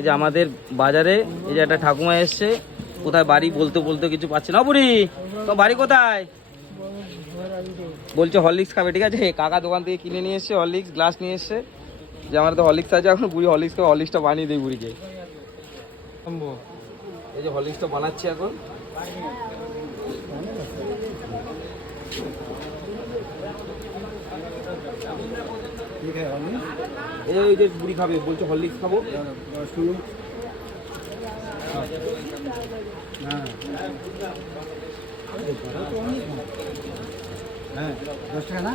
এই যে আমাদের বাজারে এই যে একটা ঠাকুমা এসছে, কোথায় বাড়ি বলতে বলতে কিছু পাচ্ছে না। বুড়ি তো বাড়ি কোথায়? বলছে হরলিক্স খাবে, ঠিক আছে। কাকা দোকান থেকে কিনে নিয়ে এসছে হরলিক্স, গ্লাস নিয়ে এসছে যে আমার তো হরলিক্স আছে এখন, বুড়ি হরলিক্স খাবে, হরলিক্সটা বানিয়ে দেয় বুড়িকে। এই যে হরলিক্সটা বানাচ্ছি এখন। এই যে বুড়ি খাবে, বলছে হরলিক্স খাবো। হ্যাঁ 10 টাকা না?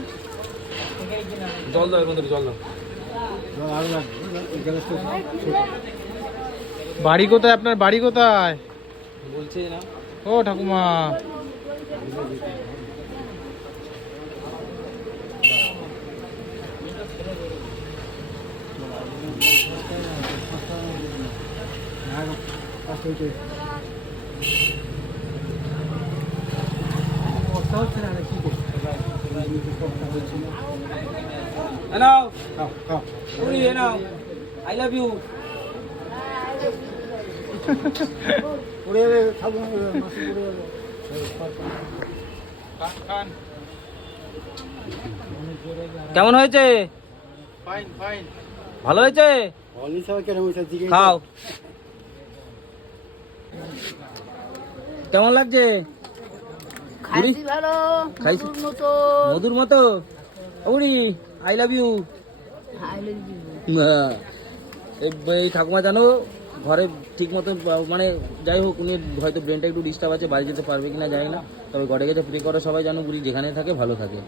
জল দাও, এর মধ্যে জল দাও। বাড়ি কোথায় আপনার? বাড়ি কোথায় বলছে না। ও ঠাকুমা, আই লাভ ইউ। কেমন হয়েছে? Fine fine. ভালো হয়েছে? খাও। কেমন লাগছে? খাইছি ভালো, খাইছি? মধুর মতো। মধুর মতো। ওরি আই লাভ ইউ। এই ঠাকুমা জানো ঘরে ঠিক মতো, মানে যাই হোক উনি হয়তো ব্রেনটা একটু ডিস্টার্ব আছে, বাড়ি যেতে পারবে কিনা জানি না, তবে ঘরে গেছে প্রে করো সবাই, জানো বুড়ি যেখানে থাকে ভালো থাকে।